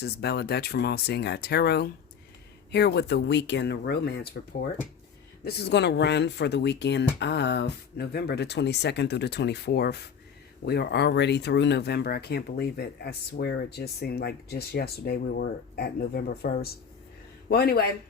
This is Bella Dutch from Allseeingeyetarot, here with the weekend romance report. This is going to run for the weekend of November the 22nd through the 24th. We are already through November. I can't believe it. I swear it just seemed like just yesterday we were at November 1st. Well, anyway,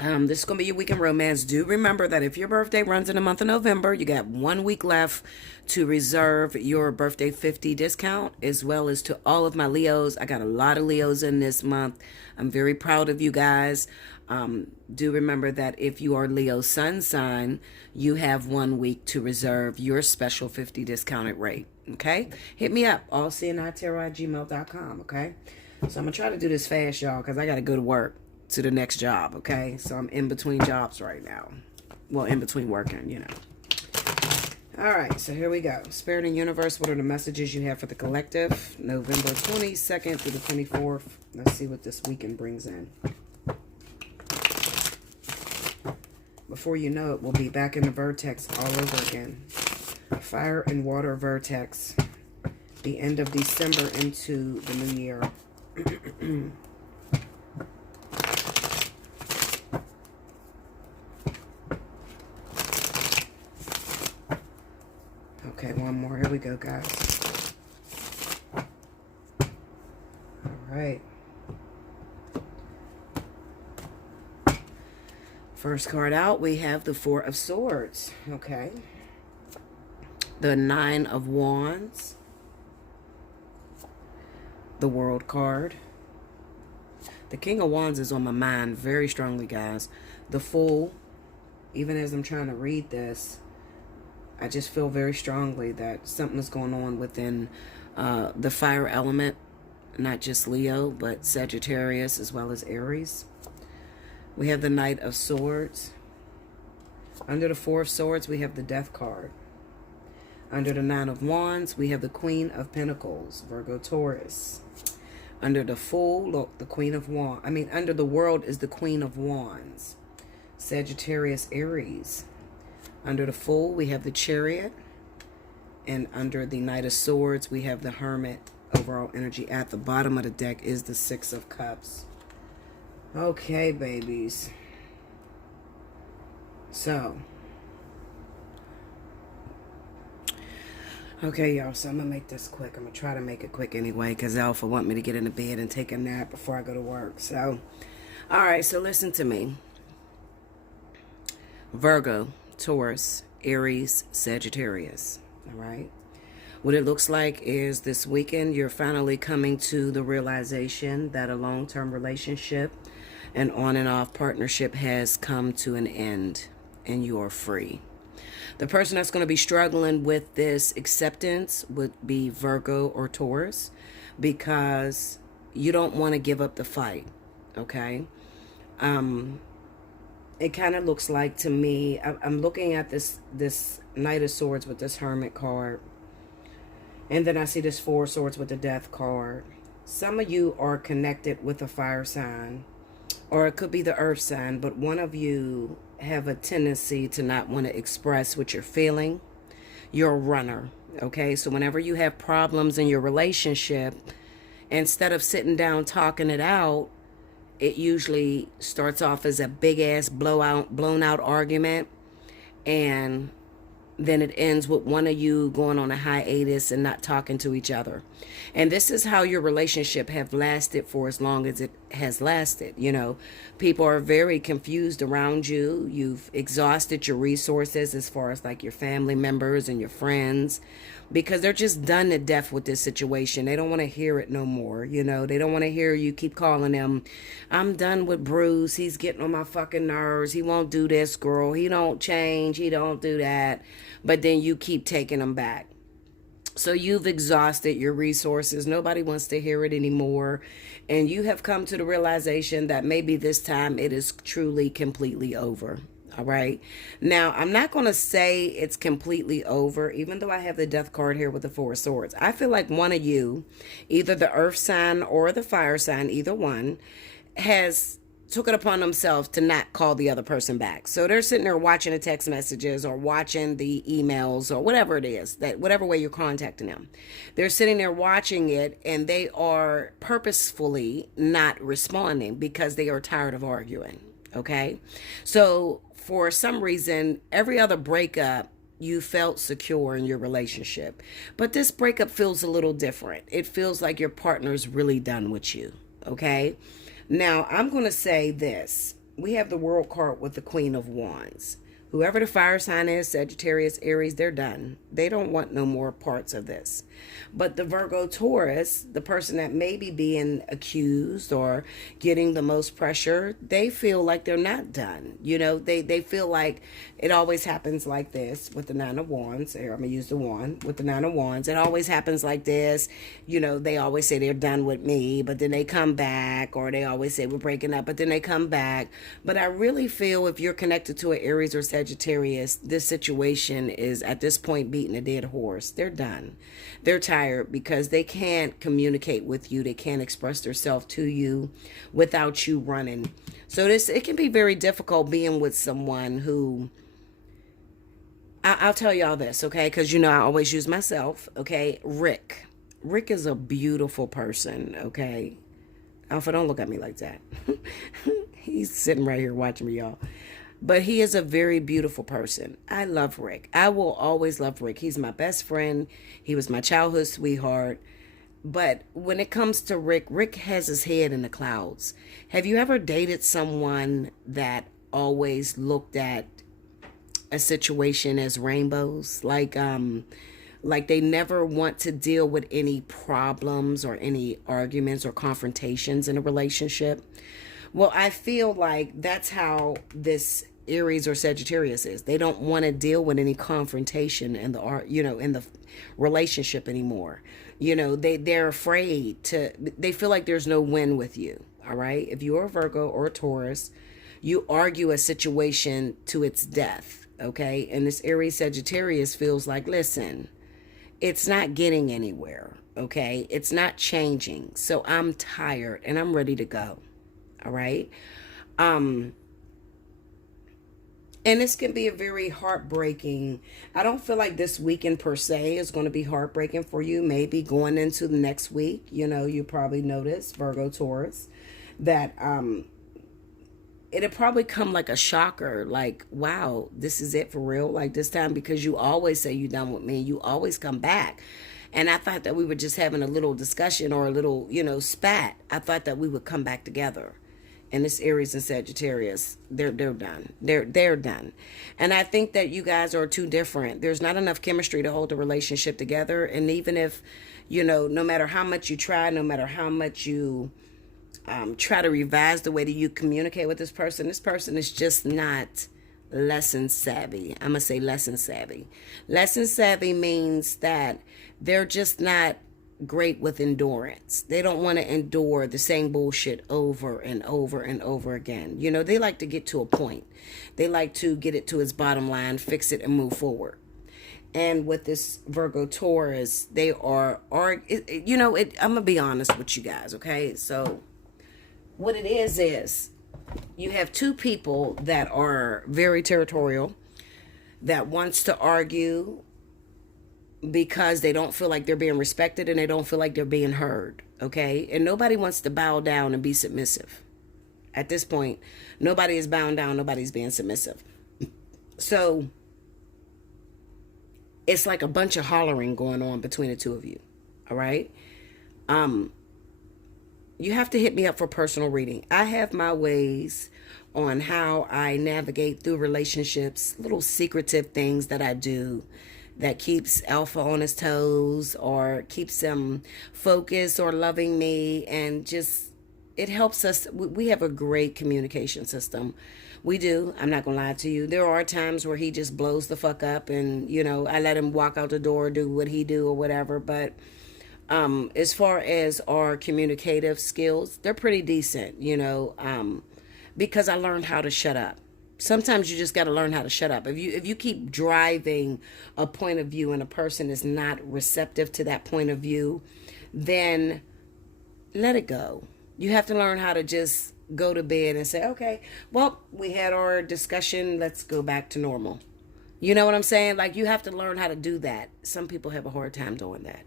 this is going to be your weekend romance. Do remember that if your birthday runs in the month of November, you got 1 week left to reserve your birthday 50 discount, as well as to all of my Leos. I got a lot of Leos in this month. I'm very proud of you guys. Do remember that if you are Leo sun sign, you have 1 week to reserve your special 50 discounted rate. Okay? Hit me up, allseeingeyetarot@gmail.com. Okay? So I'm going to try to do this fast, y'all, because I got to go to work. To the next job, okay? So I'm in between jobs right now. Well, in between working, you know. All right, so here we go. Spirit and Universe, what are the messages you have for the collective? November 22nd through the 24th. Let's see what this weekend brings in. Before you know it, we'll be back in the vertex all over again. Fire and water vertex. The end of December into the new year. Okay, one more. Here we go, guys. All right. First card out, we have the Four of Swords. Okay. The Nine of Wands. The World card. The King of Wands is on my mind very strongly, guys. The Fool. Even as I'm trying to read this, I just feel very strongly that something is going on within the fire element, not just Leo, but Sagittarius as well as Aries. We have the Knight of Swords. Under the Four of Swords, we have the Death card. Under the Nine of Wands, we have the Queen of Pentacles, Virgo, Taurus. Under the Fool, look, the Queen of Wands. Under the World is the Queen of Wands, Sagittarius, Aries. Under the Fool, we have the Chariot. And under the Knight of Swords, we have the Hermit. Overall energy at the bottom of the deck is the Six of Cups. Okay, babies. So. Okay, y'all. So I'm going to make this quick. I'm going to try to make it quick anyway, because Alpha want me to get into bed and take a nap before I go to work. So, all right. So listen to me. Virgo, Taurus, Aries, Sagittarius. All right. What it looks like is this weekend you're finally coming to the realization that a long-term relationship and on and off partnership has come to an end and you are free. The person that's going to be struggling with this acceptance would be Virgo or Taurus, because you don't want to give up the fight. Okay. It kind of looks like to me, I'm looking at this Knight of Swords with this Hermit card. And then I see this Four of Swords with the Death card. Some of you are connected with a fire sign, or it could be the earth sign, but one of you have a tendency to not want to express what you're feeling. You're a runner, okay? So whenever you have problems in your relationship, instead of sitting down talking it out, it usually starts off as a big-ass blown out argument, and then it ends with one of you going on a hiatus and not talking to each other. And this is how your relationship have lasted for as long as it has lasted. You know, people are very confused around you. You've exhausted your resources as far as like your family members and your friends, because they're just done to death with this situation. They don't want to hear it no more. You know, they don't want to hear you keep calling them, I'm done with Bruce. He's getting on my fucking nerves. He won't do this, girl. He don't change. He don't do that. But then you keep taking them back. So you've exhausted your resources. Nobody wants to hear it anymore. And you have come to the realization that maybe this time it is truly completely over. All right. Now, I'm not going to say it's completely over, even though I have the Death card here with the Four of Swords. I feel like one of you, either the earth sign or the fire sign, either one, has took it upon themselves to not call the other person back. So they're sitting there watching the text messages or watching the emails or whatever it is, that whatever way you're contacting them. They're sitting there watching it, and they are purposefully not responding because they are tired of arguing. Okay? So for some reason, every other breakup, you felt secure in your relationship. But this breakup feels a little different. It feels like your partner's really done with you. Okay? Now, I'm going to say this. We have the World card with the Queen of Wands. Whoever the fire sign is, Sagittarius, Aries, they're done. They don't want no more parts of this. But the Virgo Taurus, the person that may be being accused or getting the most pressure, they feel like they're not done. You know, they feel like it always happens like this with the Nine of Wands. Here, I'm going to use the wand with the Nine of Wands. It always happens like this. You know, they always say they're done with me, but then they come back, or they always say we're breaking up, but then they come back. But I really feel if you're connected to an Aries or Sagittarius, this situation is at this point beating a dead horse. They're done. They're tired because they can't communicate with you. They can't express themselves to you without you running. So it can be very difficult being with someone who, I'll tell y'all this, okay? Because, you know, I always use myself, okay? Rick is a beautiful person, okay? Alpha, don't look at me like that. He's sitting right here watching me, y'all. But he is a very beautiful person. I love Rick. I will always love Rick. He's my best friend. He was my childhood sweetheart. But when it comes to Rick has his head in the clouds. Have you ever dated someone that always looked at a situation as rainbows? Like they never want to deal with any problems or any arguments or confrontations in a relationship? Well, I feel like that's how this Aries or Sagittarius is. They don't want to deal with any confrontation in the relationship anymore. You know, they're afraid to. They feel like there's no win with you. All right. If you're a Virgo or a Taurus, you argue a situation to its death. Okay. And this Aries Sagittarius feels like, listen, it's not getting anywhere. Okay. It's not changing. So I'm tired and I'm ready to go. All right. And this can be a very heartbreaking. I don't feel like this weekend per se is going to be heartbreaking for you. Maybe going into the next week, you know, you probably notice, Virgo, Taurus, that it'll probably come like a shocker. Like, wow, this is it for real. Like this time, because you always say you're done with me. You always come back. And I thought that we were just having a little discussion or a little, you know, spat. I thought that we would come back together. And this Aries and Sagittarius, they're done. They're done. And I think that you guys are too different. There's not enough chemistry to hold a relationship together. And even if, you know, no matter how much you try, no matter how much you try to revise the way that you communicate with this person is just not lesson savvy. I'm going to say lesson savvy. Lesson savvy means that they're just not great with endurance. They don't want to endure the same bullshit over and over and over again. You know, they like to get to a point. They like to get it to its bottom line, fix it, and move forward. And with this Virgo Taurus, they are you know, I'm going to be honest with you guys, okay? So what it is you have two people that are very territorial, that wants to argue because they don't feel like they're being respected and they don't feel like they're being heard, okay? And nobody wants to bow down and be submissive. At this point, nobody is bowing down, nobody's being submissive. So it's like a bunch of hollering going on between the two of you, all right? You have to hit me up for personal reading. I have my ways on how I navigate through relationships, little secretive things that I do that keeps Alpha on his toes or keeps him focused or loving me, and just, it helps us. We have a great communication system. We do. I'm not going to lie to you. There are times where he just blows the fuck up and, you know, I let him walk out the door, do what he do or whatever. But as far as our communicative skills, they're pretty decent, you know, because I learned how to shut up. Sometimes you just got to learn how to shut up. If you keep driving a point of view and a person is not receptive to that point of view, then let it go. You have to learn how to just go to bed and say, okay, well, we had our discussion, let's go back to normal. You know what I'm saying? Like, you have to learn how to do that. Some people have a hard time doing that.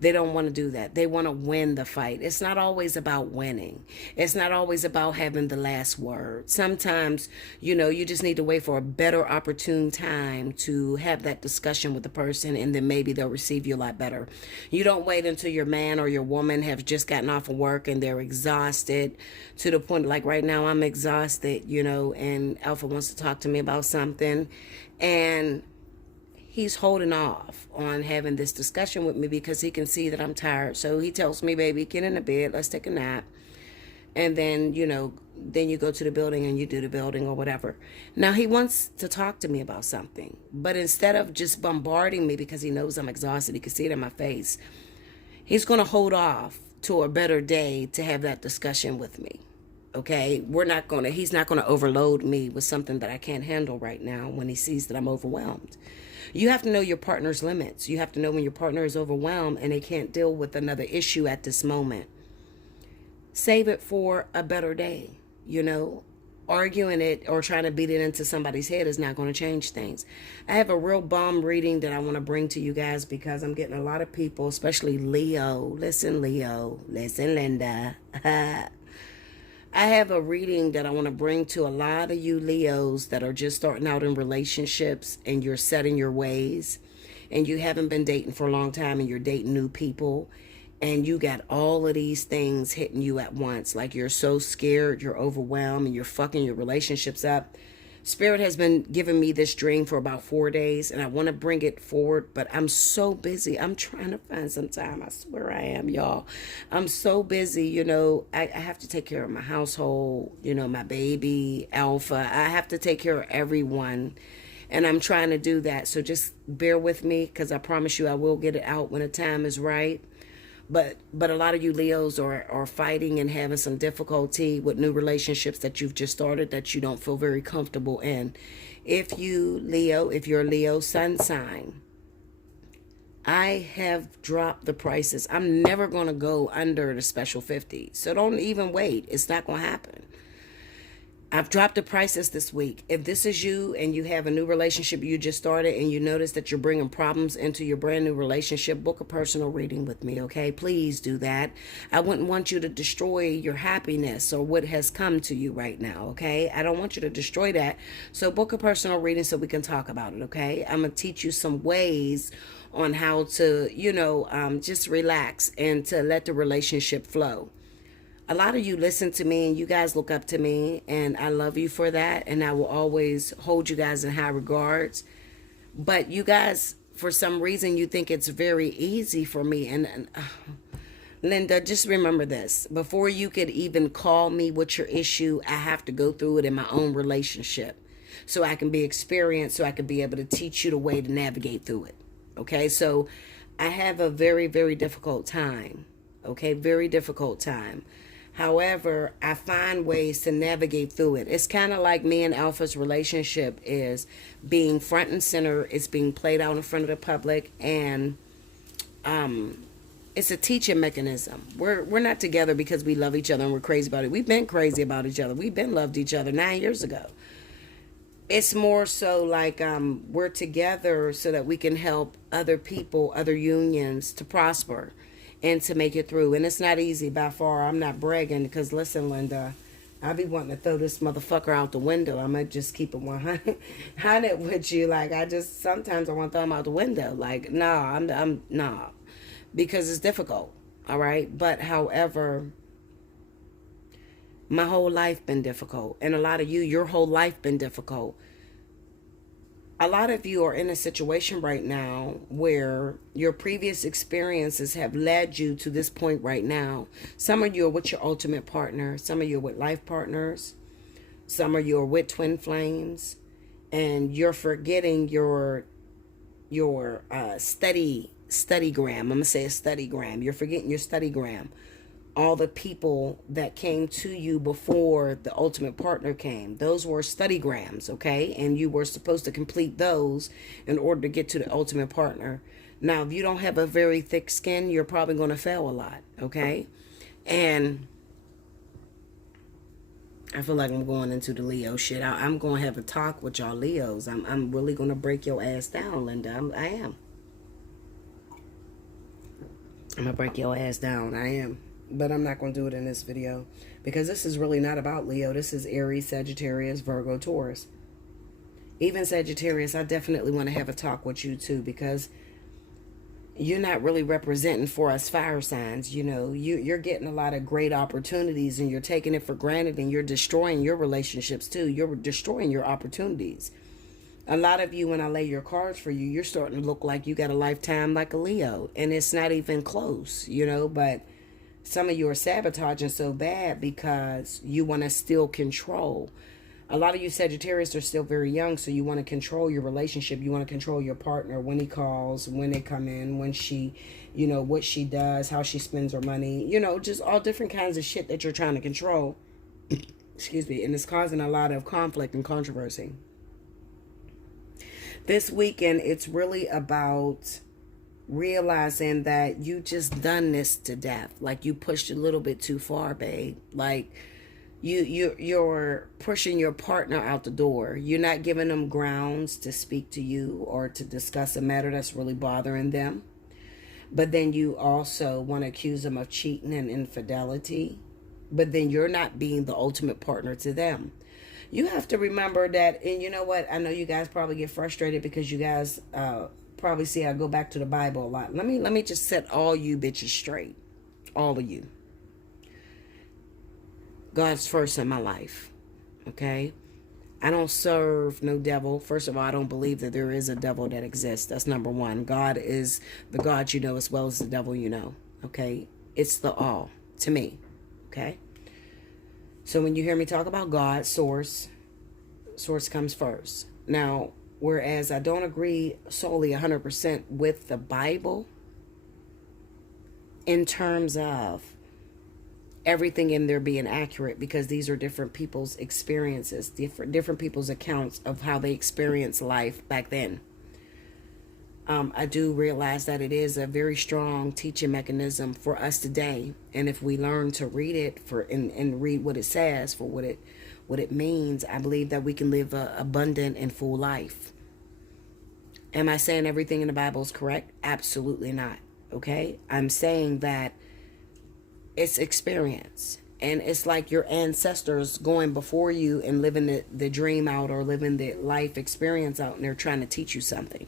They don't want to do that. They want to win the fight. It's not always about winning. It's not always about having the last word. Sometimes, you just need to wait for a better opportune time to have that discussion with the person, and then maybe they'll receive you a lot better. You don't wait until your man or your woman have just gotten off of work and they're exhausted to the point, like right now I'm exhausted, and Alpha wants to talk to me about something, and he's holding off on having this discussion with me because he can see that I'm tired. So he tells me, baby, get in the bed, let's take a nap. And then, then you go to the building and you do the building or whatever. Now, he wants to talk to me about something. But instead of just bombarding me because he knows I'm exhausted, he can see it in my face, he's going to hold off to a better day to have that discussion with me. Okay? He's not going to overload me with something that I can't handle right now when he sees that I'm overwhelmed. You have to know your partner's limits. You have to know when your partner is overwhelmed and they can't deal with another issue at this moment. Save it for a better day. Arguing it or trying to beat it into somebody's head is not going to change things. I have a real bomb reading that I want to bring to you guys because I'm getting a lot of people, especially Leo. Listen, Leo. Listen, Linda. I have a reading that I want to bring to a lot of you Leos that are just starting out in relationships and you're set in your ways and you haven't been dating for a long time and you're dating new people and you got all of these things hitting you at once. Like, you're so scared, you're overwhelmed, and you're fucking your relationships up. Spirit has been giving me this dream for about 4 days, and I want to bring it forward, but I'm so busy. I'm trying to find some time. I swear I am, y'all. I'm so busy, I have to take care of my household, my baby, Alpha. I have to take care of everyone, and I'm trying to do that. So just bear with me, because I promise you I will get it out when the time is right. But a lot of you Leos are fighting and having some difficulty with new relationships that you've just started that you don't feel very comfortable in. If you're a Leo sun sign, I have dropped the prices. I'm never going to go under the special 50. So don't even wait. It's not going to happen. I've dropped the prices this week. If this is you and you have a new relationship you just started and you notice that you're bringing problems into your brand new relationship, book a personal reading with me, okay? Please do that. I wouldn't want you to destroy your happiness or what has come to you right now, okay? I don't want you to destroy that. So book a personal reading so we can talk about it, okay? I'm going to teach you some ways on how to, just relax and to let the relationship flow. A lot of you listen to me and you guys look up to me, and I love you for that, and I will always hold you guys in high regards. But you guys, for some reason, you think it's very easy for me. And Linda, just remember this. Before you could even call me with your issue, I have to go through it in my own relationship so I can be experienced, so I can be able to teach you the way to navigate through it. Okay, so I have a very, very difficult time. Okay, very difficult time. However, I find ways to navigate through it. It's kind of like me and Alpha's relationship is being front and center. It's being played out in front of the public, and it's a teaching mechanism. We're not together because we love each other and we're crazy about it. We've been crazy about each other. We've been loved each other 9 years ago. It's more so like we're together so that we can help other people, other unions to prosper and to make it through. And it's not easy by far. I'm not bragging because, listen, Linda, I be wanting to throw this motherfucker out the window. I might just keep it 100 with you. Like, sometimes I want to throw him out the window. Like, nah, because it's difficult. All right. But however, my whole life been difficult. And a lot of you, your whole life been difficult. A lot of you are in a situation right now where your previous experiences have led you to this point right now. Some of you are with your ultimate partner. Some of you are with life partners. Some of you are with twin flames. And you're forgetting your studygram. I'm going to say a studygram. You're forgetting your studygram. All the people that came to you before the ultimate partner came. Those were studygrams, okay? And you were supposed to complete those in order to get to the ultimate partner. Now, if you don't have a very thick skin, you're probably going to fail a lot, okay? And I feel like I'm going into the Leo shit. I'm going to have a talk with y'all Leos. I'm really going to break your ass down, Linda. I am. I'm going to break your ass down. I am. But I'm not going to do it in this video. Because this is really not about Leo. This is Aries, Sagittarius, Virgo, Taurus. Even Sagittarius, I definitely want to have a talk with you too. Because you're not really representing for us fire signs. You know, you're getting a lot of great opportunities and you're taking it for granted and you're destroying your relationships too. You're destroying your opportunities. A lot of you, when I lay your cards for you, you're starting to look like you got a lifetime like a Leo. And it's not even close, you know, but some of you are sabotaging so bad because you want to still control. A lot of you Sagittarius are still very young, so you want to control your relationship. You want to control your partner, when he calls, when they come in, when she, you know, what she does, how she spends her money, you know, just all different kinds of shit that you're trying to control. Excuse me. And it's causing a lot of conflict and controversy. This weekend, it's really about realizing that you just done this to death. Like you pushed a little bit too far, babe. Like you're pushing your partner out the door. You're not giving them grounds to speak to you or to discuss a matter that's really bothering them. But then you also want to accuse them of cheating and infidelity. But then you're not being the ultimate partner to them. You have to remember that, and you know what? I know you guys probably get frustrated because you guys probably see I go back to the Bible a lot. Let me just set all you bitches straight. All of you. God's first in my life, okay? I don't serve no devil. First of all, I don't believe that there is a devil that exists. That's number one. God is the God you know as well as the devil you know, okay? It's the all to me, okay? So when you hear me talk about God, source comes first. Now, whereas I don't agree solely 100% with the Bible in terms of everything in there being accurate, because these are different people's experiences, different people's accounts of how they experienced life back then. I do realize that it is a very strong teaching mechanism for us today, and if we learn to read it and read what it says for what it means, I believe that we can live an abundant and full life. Am I saying everything in the Bible is correct? Absolutely not. Okay, I'm saying that it's experience, and it's like your ancestors going before you and living the dream out or living the life experience out, and they're trying to teach you something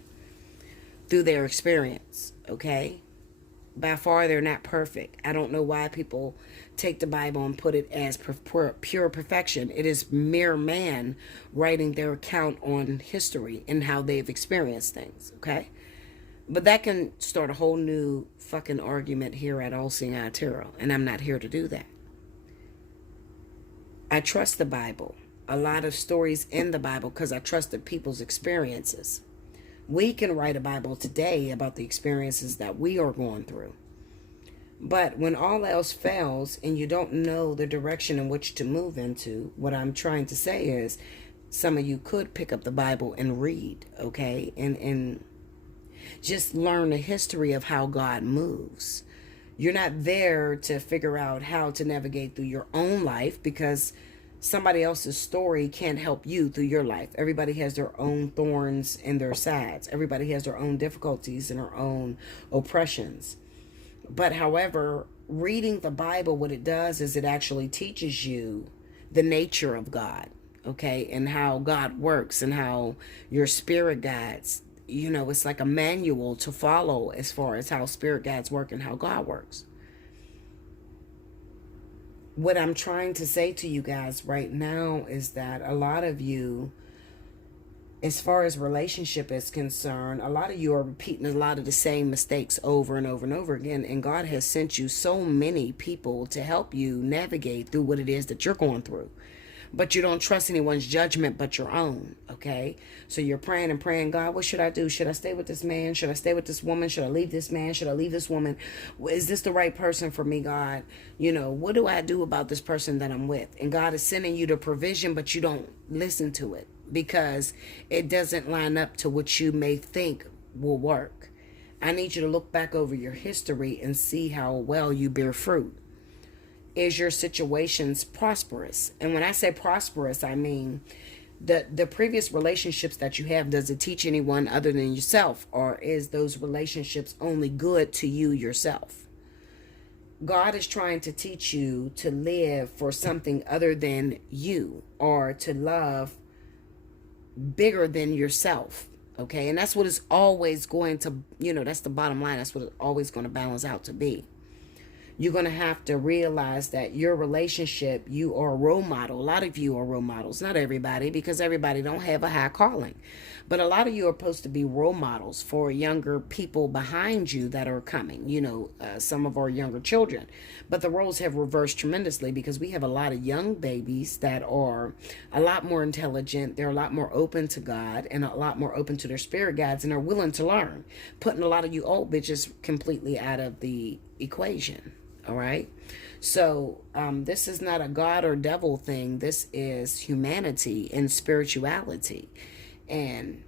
through their experience. Okay, by far they're not perfect. I don't know why people take the Bible and put it as pure perfection. It is mere man writing their account on history and how they've experienced things. Okay, but that can start a whole new fucking argument here at Allseeingeyetarot, and I'm not here to do that. I trust the Bible, a lot of stories in the Bible, because I trust the people's experiences. We can write a Bible today about the experiences that we are going through. But when all else fails and you don't know the direction in which to move into, what I'm trying to say is some of you could pick up the Bible and read, okay? And just learn the history of how God moves. You're not there to figure out how to navigate through your own life, because somebody else's story can't help you through your life. Everybody has their own thorns in their sides. Everybody has their own difficulties and their own oppressions. But however, reading the Bible, what it does is it actually teaches you the nature of God, okay, and how God works and how your spirit guides. You know, it's like a manual to follow as far as how spirit guides work and how God works. What I'm trying to say to you guys right now is that a lot of you, as far as relationship is concerned, a lot of you are repeating a lot of the same mistakes over and over and over again. And God has sent you so many people to help you navigate through what it is that you're going through. But you don't trust anyone's judgment but your own, okay? So you're praying and praying, God, what should I do? Should I stay with this man? Should I stay with this woman? Should I leave this man? Should I leave this woman? Is this the right person for me, God? You know, what do I do about this person that I'm with? And God is sending you the provision, but you don't listen to it because it doesn't line up to what you may think will work. I need you to look back over your history and see how well you bear fruit. is your situations prosperous? And when I say prosperous, I mean the previous relationships that you have, does it teach anyone other than yourself, or is those relationships only good to you yourself? God is trying to teach you to live for something other than you, or to love bigger than yourself. Okay, and that's what it's always going to, that's the bottom line. That's what it's always going to balance out to be. You're going to have to realize that your relationship, you are a role model. A lot of you are role models. Not everybody, because everybody don't have a high calling. But a lot of you are supposed to be role models for younger people behind you that are coming, some of our younger children. But the roles have reversed tremendously, because we have a lot of young babies that are a lot more intelligent. They're a lot more open to God and a lot more open to their spirit guides, and are willing to learn, putting a lot of you old bitches completely out of the equation. All right. So this is not a God or devil thing. This is humanity and spirituality. And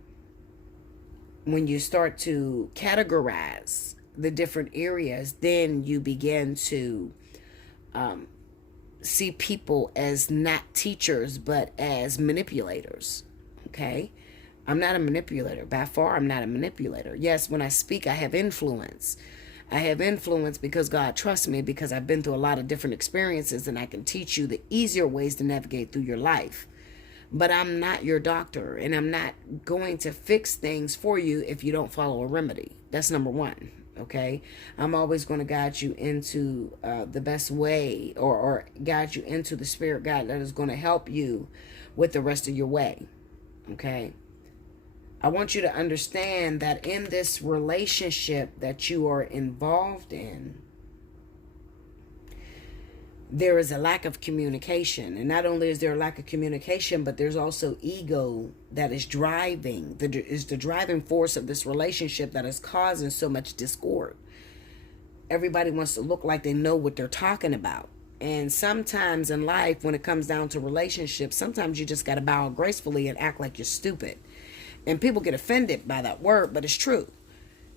when you start to categorize the different areas, then you begin to see people as not teachers, but as manipulators. Okay. I'm not a manipulator. By far, I'm not a manipulator. Yes, when I speak, I have influence. I have influence because God trusts me, because I've been through a lot of different experiences, and I can teach you the easier ways to navigate through your life. But I'm not your doctor, and I'm not going to fix things for you if you don't follow a remedy. That's number one. Okay. I'm always going to guide you into the best way, or guide you into the spirit guide that is going to help you with the rest of your way. Okay. I want you to understand that in this relationship that you are involved in, there is a lack of communication. And not only is there a lack of communication, but there's also ego that is driving, is the driving force of this relationship that is causing so much discord. Everybody wants to look like they know what they're talking about. And sometimes in life, when it comes down to relationships, sometimes you just got to bow gracefully and act like you're stupid. And people get offended by that word, but it's true.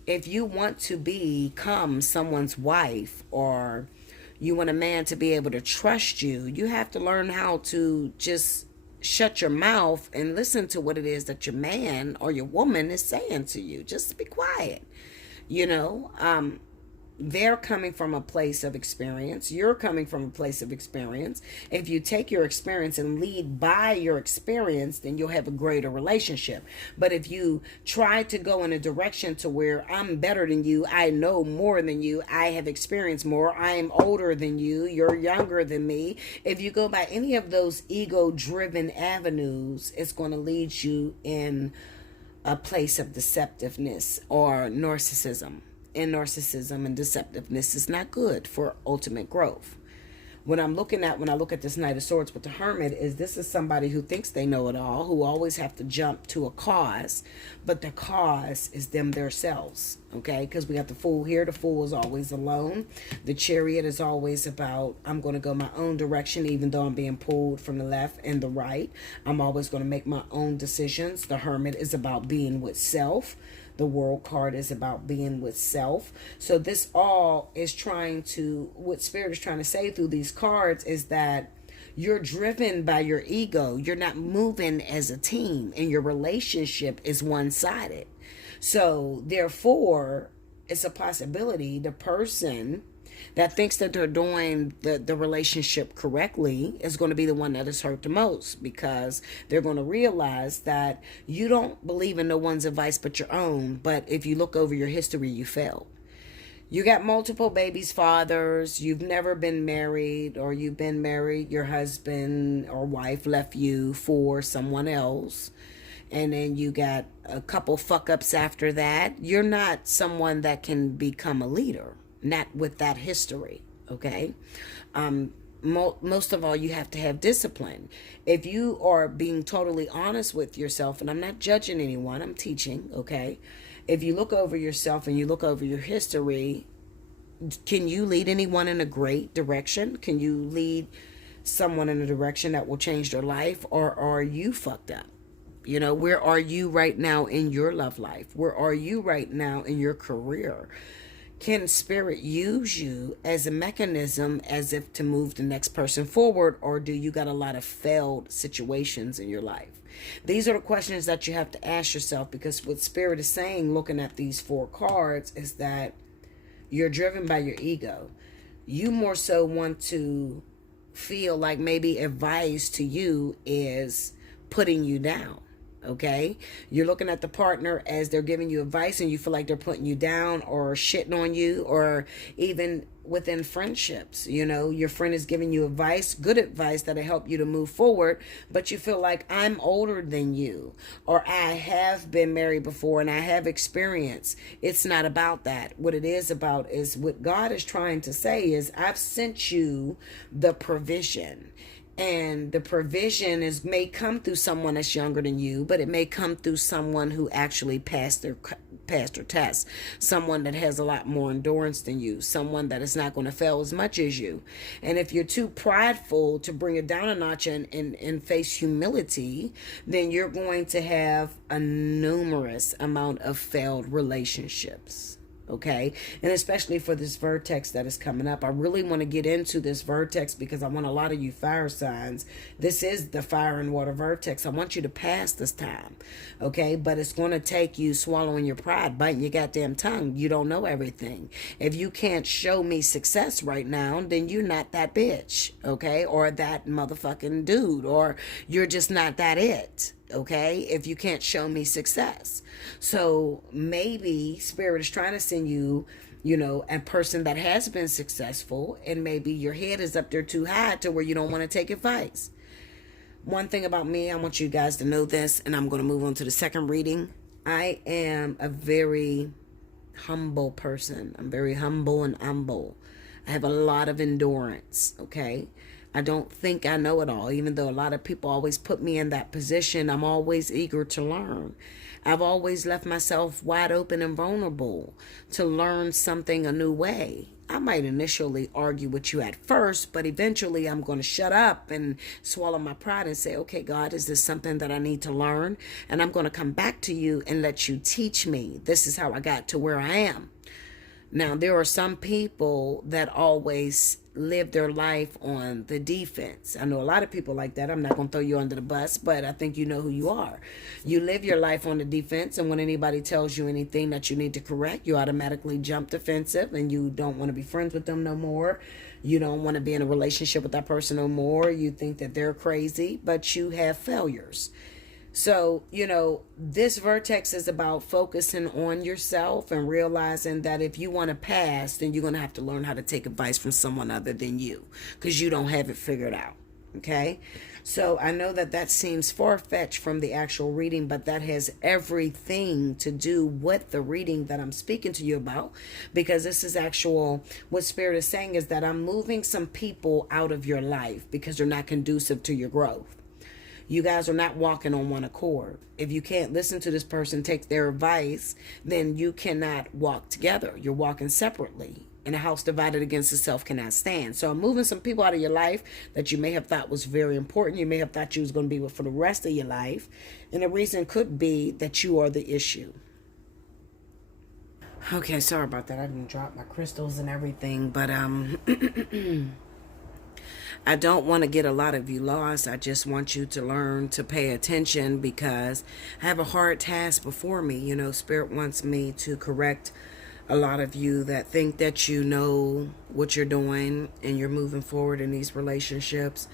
If you want to become someone's wife, or you want a man to be able to trust you, you have to learn how to just shut your mouth and listen to what it is that your man or your woman is saying to you. Just be quiet. They're coming from a place of experience. You're coming from a place of experience. If you take your experience and lead by your experience, then you'll have a greater relationship. But if you try to go in a direction to where I'm better than you, I know more than you, I have experienced more, I am older than you, you're younger than me. If you go by any of those ego-driven avenues, it's going to lead you in a place of deceptiveness or narcissism. And narcissism and deceptiveness is not good for ultimate growth. What I'm looking at when I look at this Knight of Swords with the Hermit is this is somebody who thinks they know it all, who always have to jump to a cause, but the cause is them themselves. Okay, because we got the Fool here. The Fool is always alone. The Chariot is always about, I'm going to go my own direction, even though I'm being pulled from the left and the right. I'm always going to make my own decisions. The Hermit is about being with self. The World card is about being with self. So this all is what Spirit is trying to say through these cards is that you're driven by your ego. You're not moving as a team, and your relationship is one-sided. So therefore, it's a possibility the person that thinks that they're doing the relationship correctly is going to be the one that is hurt the most, because they're going to realize that you don't believe in no one's advice but your own. But if you look over your history, you failed. You got multiple babies' fathers. You've never been married, or you've been married. Your husband or wife left you for someone else. And then you got a couple fuck-ups after that. You're not someone that can become a leader. Not with that history, okay? Most of all, you have to have discipline. If you are being totally honest with yourself, and I'm not judging anyone, I'm teaching, okay? If you look over yourself and you look over your history, can you lead anyone in a great direction? Can you lead someone in a direction that will change their life? Or are you fucked up? Where are you right now in your love life? Where are you right now in your career? Can spirit use you as a mechanism as if to move the next person forward, or do you got a lot of failed situations in your life? These are the questions that you have to ask yourself, because what spirit is saying, looking at these 4 cards, is that you're driven by your ego. You more so want to feel like maybe advice to you is putting you down. Okay, you're looking at the partner as they're giving you advice and you feel like they're putting you down or shitting on you, or even within friendships, you know, your friend is giving you advice, good advice that'll help you to move forward, but you feel like, I'm older than you, or I have been married before and I have experience. It's not about that. What it is about is what God is trying to say is, I've sent you the provision. And the provision may come through someone that's younger than you, but it may come through someone who actually passed their test, someone that has a lot more endurance than you, someone that is not going to fail as much as you. And if you're too prideful to bring it down a notch and face humility, then you're going to have a numerous amount of failed relationships. Okay, and especially for this vertex that is coming up, I really want to get into this vertex because I want a lot of you fire signs. This is the fire and water vertex. I want you to pass this time, okay? But it's going to take you swallowing your pride, biting your goddamn tongue. You don't know everything. If you can't show me success right now, then you're not that bitch, okay? Or that motherfucking dude, or you're just not that it. Okay, if you can't show me success. So maybe spirit is trying to send you, you know, a person that has been successful, and maybe your head is up there too high to where you don't want to take advice. One thing about me, I want you guys to know this, and I'm going to move on to the second reading. I am a very humble person. I'm very humble and humble. I have a lot of endurance, okay? I don't think I know it all, even though a lot of people always put me in that position. I'm always eager to learn. I've always left myself wide open and vulnerable to learn something a new way. I might initially argue with you at first, but eventually I'm going to shut up and swallow my pride and say, okay, God, is this something that I need to learn? And I'm going to come back to you and let you teach me. This is how I got to where I am. Now, there are some people that always live their life on the defense. I know a lot of people like that. I'm not going to throw you under the bus, but I think you know who you are. You live your life on the defense, and when anybody tells you anything that you need to correct, you automatically jump defensive, and you don't want to be friends with them no more. You don't want to be in a relationship with that person no more. You think that they're crazy, but you have failures. So, you know, this vertex is about focusing on yourself and realizing that if you want to pass, then you're going to have to learn how to take advice from someone other than you, because you don't have it figured out. Okay? So I know that that seems far-fetched from the actual reading, but that has everything to do with the reading that I'm speaking to you about, because this is actual, what Spirit is saying is that I'm moving some people out of your life because they're not conducive to your growth. You guys are not walking on one accord. If you can't listen to this person, take their advice, then you cannot walk together. You're walking separately. And a house divided against itself cannot stand. So I'm moving some people out of your life that you may have thought was very important. You may have thought you was going to be with for the rest of your life. And the reason could be that you are the issue. Okay, sorry about that. I didn't drop my crystals and everything. But I don't want to get a lot of you lost. I just want you to learn to pay attention, because I have a hard task before me. You know, Spirit wants me to correct a lot of you that think that you know what you're doing and you're moving forward in these relationships.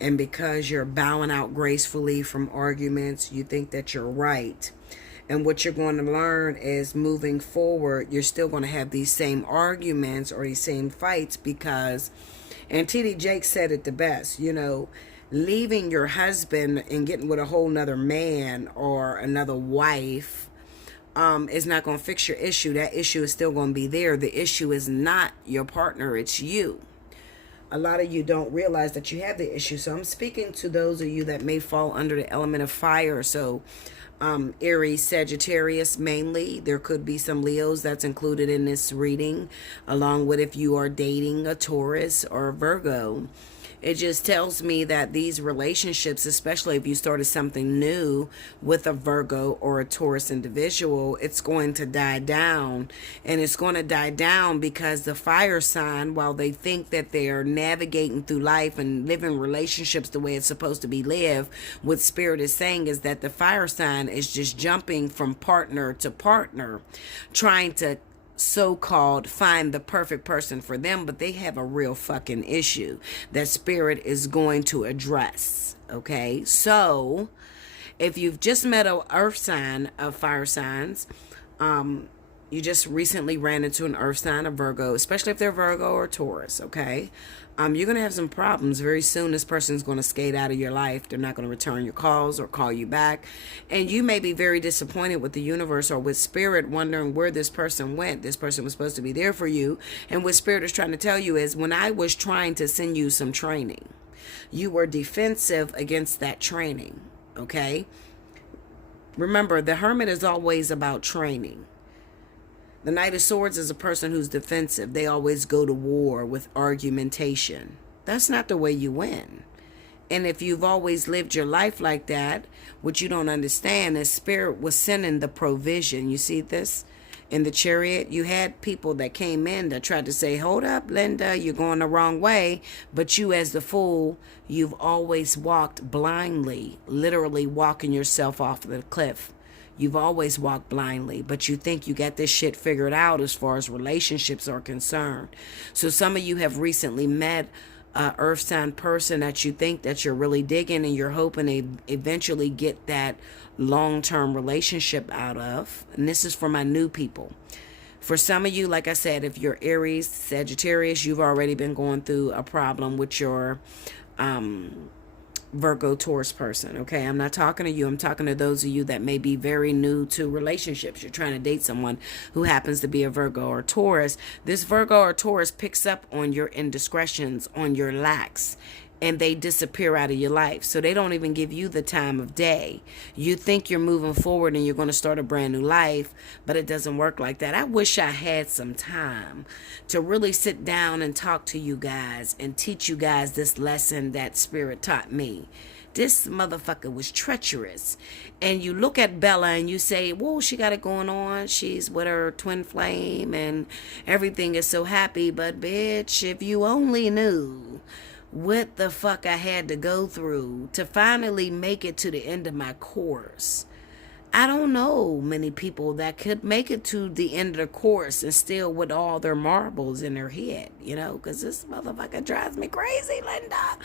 And because you're bowing out gracefully from arguments, you think that you're right. And what you're going to learn is, moving forward, you're still going to have these same arguments or these same fights, because, and T.D. Jakes said it the best, you know, leaving your husband and getting with a whole nother man or another wife is not going to fix your issue. That issue is still going to be there. The issue is not your partner, it's you. A lot of you don't realize that you have the issue. So I'm speaking to those of you that may fall under the element of fire. So Aries, Sagittarius mainly. There could be some Leos that's included in this reading, along with if you are dating a Taurus or a Virgo. It just tells me that these relationships, especially if you started something new with a Virgo or a Taurus individual, it's going to die down. And it's going to die down because the fire sign, while they think that they are navigating through life and living relationships the way it's supposed to be lived, what Spirit is saying is that the fire sign is just jumping from partner to partner, trying to so-called find the perfect person for them, but they have a real fucking issue that Spirit is going to address. Okay, so if you've just met a earth sign of fire signs, you just recently ran into an earth sign, a Virgo, especially if they're Virgo or Taurus, okay? You're going to have some problems very soon. This person's going to skate out of your life. They're not going to return your calls or call you back. And you may be very disappointed with the universe or with Spirit, wondering where this person went. This person was supposed to be there for you. And what Spirit is trying to tell you is, when I was trying to send you some training, you were defensive against that training, okay? Remember, the Hermit is always about training. The Knight of Swords is a person who's defensive. They always go to war with argumentation. That's not the way you win. And if you've always lived your life like that, what you don't understand is Spirit was sending the provision. You see this? In the Chariot, you had people that came in that tried to say, hold up, Linda, you're going the wrong way. But you, as the fool, you've always walked blindly, literally walking yourself off the cliff. You've always walked blindly, but you think you got this shit figured out as far as relationships are concerned. So some of you have recently met a earth sign person that you think that you're really digging, and you're hoping they eventually get that long-term relationship out of. And this is for my new people. For some of you, like I said, if you're Aries, Sagittarius, you've already been going through a problem with your Virgo Taurus person. Okay, I'm not talking to you. I'm talking to those of you that may be very new to relationships. You're trying to date someone who happens to be a Virgo or Taurus. This Virgo or Taurus picks up on your indiscretions, on your lacks, and they disappear out of your life. So they don't even give you the time of day. You think you're moving forward and you're going to start a brand new life, but it doesn't work like that. I wish I had some time to really sit down and talk to you guys and teach you guys this lesson that Spirit taught me. This motherfucker was treacherous. And you look at Bella and you say, whoa, she got it going on. She's with her twin flame and everything is so happy. But bitch, if you only knew what the fuck I had to go through to finally make it to the end of my course. I don't know many people that could make it to the end of the course and still with all their marbles in their head, you know, because this motherfucker drives me crazy, Linda.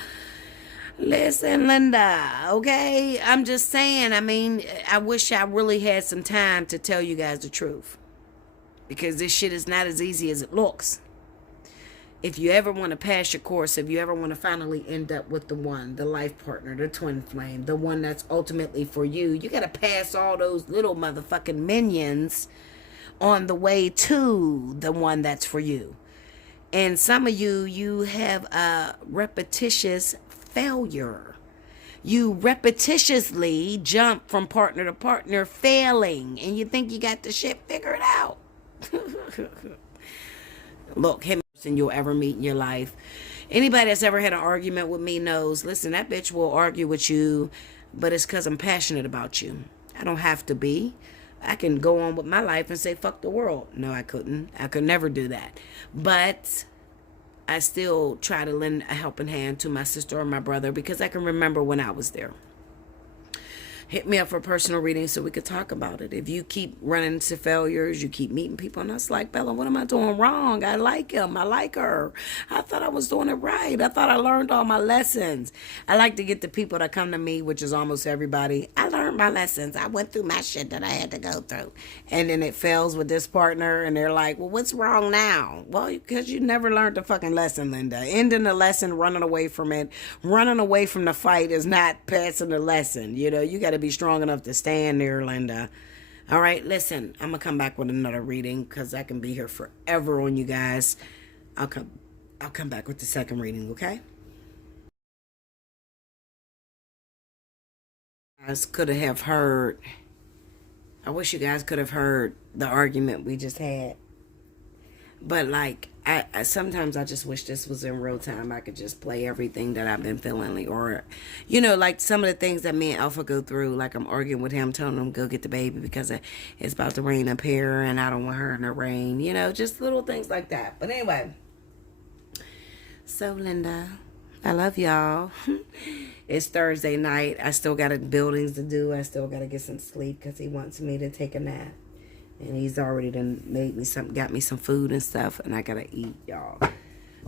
Listen, Linda, okay? I'm just saying, I mean, I wish I really had some time to tell you guys the truth, because this shit is not as easy as it looks. If you ever want to pass your course, if you ever want to finally end up with the one, the life partner, the twin flame, the one that's ultimately for you, you got to pass all those little motherfucking minions on the way to the one that's for you. And some of you, you have a repetitious failure. You repetitiously jump from partner to partner, failing, and you think you got the shit figured out. Look, him and you'll ever meet in your life. Anybody that's ever had an argument with me knows, listen, that bitch will argue with you, but it's because I'm passionate about you. I don't have to be. I can go on with my life and say, fuck the world. No, I couldn't. I could never do that. But I still try to lend a helping hand to my sister or my brother, because I can remember when I was there. Hit me up for a personal reading so we could talk about it. If you keep running into failures, you keep meeting people, and it's like, Bella, what am I doing wrong? I like him. I like her. I thought I was doing it right. I thought I learned all my lessons. I like to get the people that come to me, which is almost everybody. I learned my lessons. I went through my shit that I had to go through. And then it fails with this partner, and they're like, well, what's wrong now? Well, because you never learned the fucking lesson, Linda. Ending the lesson, running away from it, running away from the fight is not passing the lesson. You know, you got to be strong enough to stand there, Linda. All right, listen, I'm gonna come back with another reading because I can be here forever on you guys. I'll come back with the second reading, okay? You guys could have heard. I wish you guys could have heard the argument we just had. But like, Sometimes I just wish this was in real time. I could just play everything that I've been feeling, or, you know, like some of the things that me and Alpha go through. Like I'm arguing with him, telling him go get the baby because it's about to rain up here, and I don't want her in the rain. You know, just little things like that. But anyway, so Linda, I love y'all. It's Thursday night. I still got buildings to do. I still got to get some sleep because he wants me to take a nap. And he's already done made me some, got me some food and stuff, and I gotta eat, y'all. All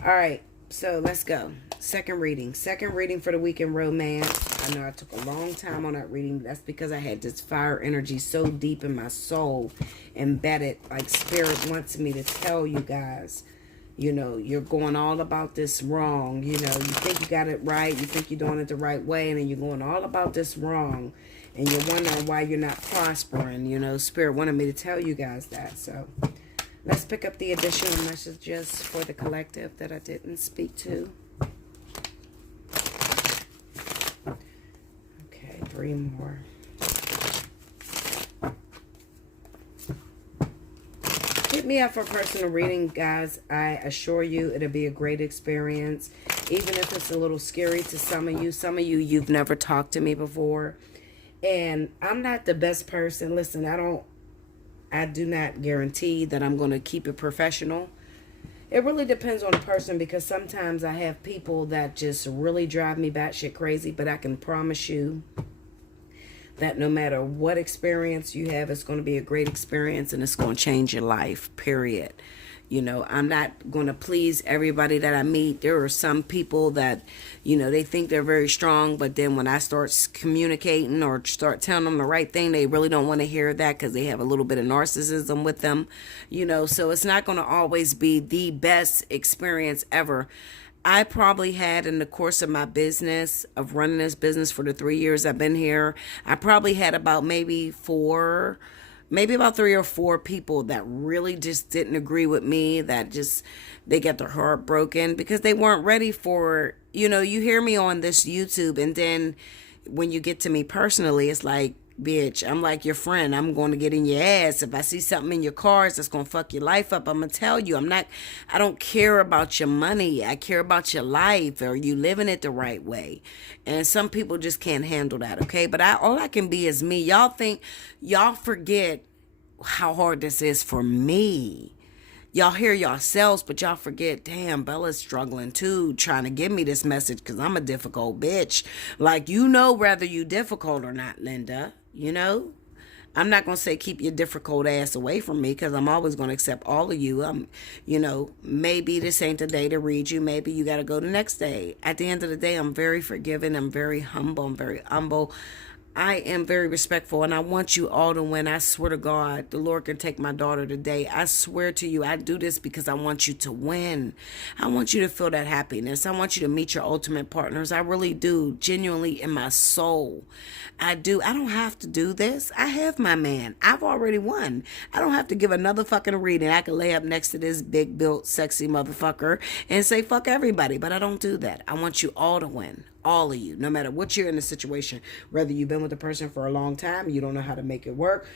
right, so let's go. Second reading for the week in romance. I know I took a long time on that reading. That's because I had this fire energy so deep in my soul, embedded. Like Spirit wants me to tell you guys, you know, you're going all about this wrong. You know, you think you got it right, you think you're doing it the right way, and then you're going all about this wrong. And you're wondering why you're not prospering. You know, Spirit wanted me to tell you guys that. So, let's pick up the additional messages for the collective that I didn't speak to. Okay, 3 more. Hit me up for personal reading, guys. I assure you it'll be a great experience. Even if it's a little scary to some of you. Some of you, you've never talked to me before. And I'm not the best person. Listen, I do not guarantee that I'm going to keep it professional. It really depends on the person, because sometimes I have people that just really drive me batshit crazy. But I can promise you that no matter what experience you have, it's going to be a great experience, and it's going to change your life, period. You know, I'm not going to please everybody that I meet. There are some people that, you know, they think they're very strong, but then when I start communicating or start telling them the right thing, they really don't want to hear that because they have a little bit of narcissism with them, you know, so it's not going to always be the best experience ever. I probably had, in the course of my business, of running this business for the 3 years I've been here, I probably had about maybe about 3 or 4 people that really just didn't agree with me, that just, they got their heart broken because they weren't ready for, you know, you hear me on this YouTube, and then when you get to me personally, it's like, bitch, I'm like your friend. I'm going to get in your ass. If I see something in your cars that's going to fuck your life up, I'm going to tell you. I don't care about your money. I care about your life. Are you living it the right way? And some people just can't handle that, okay? But all I can be is me. Y'all forget how hard this is for me. Y'all hear yourselves, but y'all forget, damn, Bella's struggling too, trying to give me this message because I'm a difficult bitch. Like, you know, whether you difficult or not, Linda, you know? I'm not going to say keep your difficult ass away from me, because I'm always going to accept all of you. You know, maybe this ain't the day to read you. Maybe you got to go the next day. At the end of the day, I'm very forgiving. I'm very humble. I'm very humble. I am very respectful, and I want you all to win. I swear to God, the Lord can take my daughter today. I swear to you, I do this because I want you to win. I want you to feel that happiness. I want you to meet your ultimate partners. I really do, genuinely in my soul. I do. I don't have to do this. I have my man. I've already won. I don't have to give another fucking reading. I can lay up next to this big built, sexy motherfucker and say fuck everybody, but I don't do that. I want you all to win. All of you, no matter what you're in the situation, whether you've been with a person for a long time, you don't know how to make it work,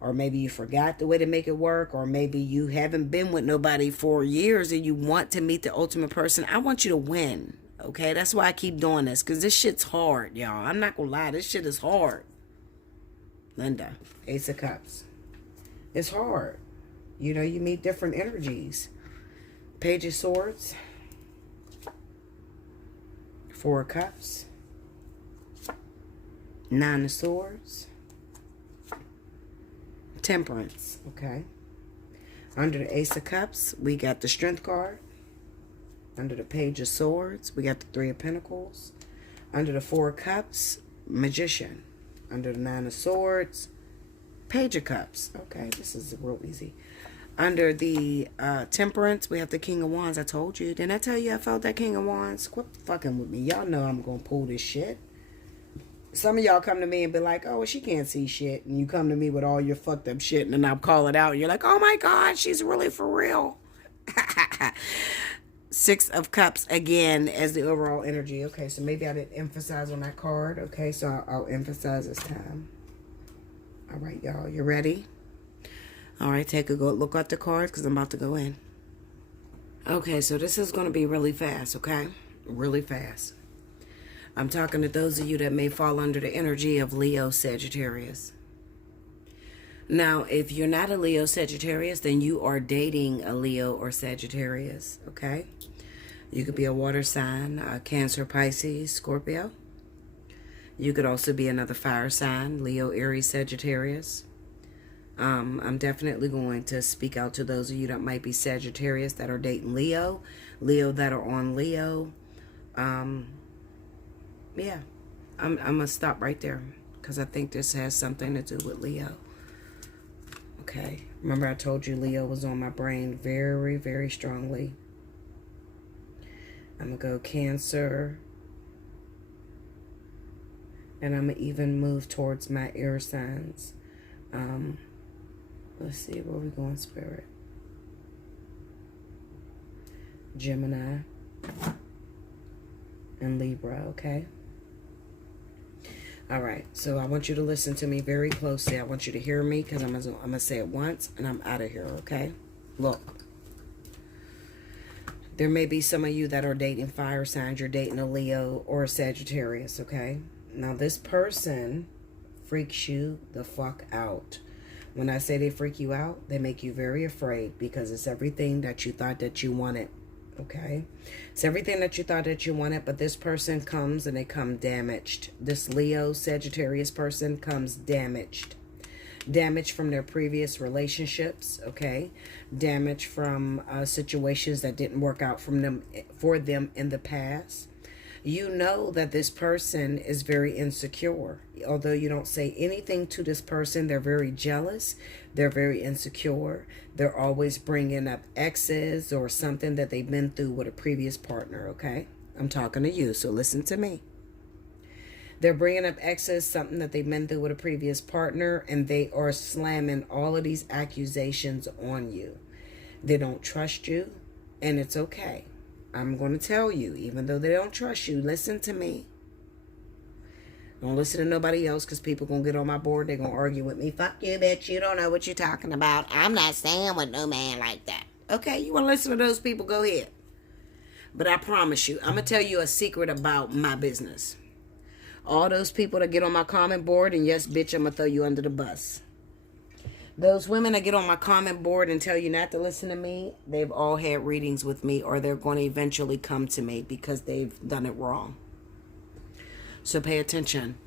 or maybe you forgot the way to make it work, or maybe you haven't been with nobody for years and you want to meet the ultimate person. I want you to win, okay? That's why I keep doing this, because this shit's hard, y'all. I'm not gonna lie, this shit is hard. Linda, Ace of Cups. It's hard. You know, you meet different energies. Page of Swords. 4 of Cups, 9 of Swords, Temperance, okay? Under the Ace of Cups, we got the Strength card. Under the Page of Swords, we got the 3 of Pentacles. Under the 4 of Cups, Magician. Under the 9 of Swords, Page of Cups. Okay, this is real easy. Under the Temperance, we have the King of Wands. I told you. Didn't I tell you I felt that King of Wands? Quit fucking with me. Y'all know I'm going to pull this shit. Some of y'all come to me and be like, oh, well, she can't see shit. And you come to me with all your fucked up shit, and then I'll call it out. And you're like, oh, my God, she's really for real. 6 of Cups, again, as the overall energy. Okay, so maybe I didn't emphasize on that card. Okay, so I'll emphasize this time. All right, y'all. You ready? All right, take a good look at the cards because I'm about to go in. Okay, so this is going to be really fast, okay? Really fast. I'm talking to those of you that may fall under the energy of Leo Sagittarius. Now, if you're not a Leo Sagittarius, then you are dating a Leo or Sagittarius, okay? You could be a water sign, Cancer, Pisces, Scorpio. You could also be another fire sign, Leo, Aries, Sagittarius. I'm definitely going to speak out to those of you that might be Sagittarius that are dating Leo, Leo that are on Leo. Yeah, I'm going to stop right there because I think this has something to do with Leo. Okay, remember I told you Leo was on my brain very, very strongly. I'm going to go Cancer. And I'm going to even move towards my air signs. Let's see, where we going, Spirit? Gemini and Libra, okay? All right, so I want you to listen to me very closely. I want you to hear me because I'm going to say it once and I'm out of here, okay? Look. There may be some of you that are dating fire signs. You're dating a Leo or a Sagittarius, okay? Now, this person freaks you the fuck out. When I say they freak you out, they make you very afraid because it's everything that you thought that you wanted, okay? It's everything that you thought that you wanted, but this person comes and they come damaged. This Leo Sagittarius person comes damaged. Damage from their previous relationships, okay? Damage from situations that didn't work out for them in the past. You know that this person is very insecure. Although you don't say anything to this person, they're very jealous. They're very insecure. They're always bringing up exes or something that they've been through with a previous partner, okay? I'm talking to you, so listen to me. They're bringing up exes, something that they've been through with a previous partner, and they are slamming all of these accusations on you. They don't trust you, and it's okay. I'm going to tell you, even though they don't trust you, listen to me. Don't listen to nobody else because people going to get on my board. They're going to argue with me. Fuck you, bitch. You don't know what you're talking about. I'm not staying with no man like that. Okay, you want to listen to those people? Go ahead. But I promise you, I'm going to tell you a secret about my business. All those people that get on my comment board, and yes, bitch, I'm going to throw you under the bus. Those women that get on my comment board and tell you not to listen to me, they've all had readings with me, or they're going to eventually come to me because they've done it wrong. So pay attention.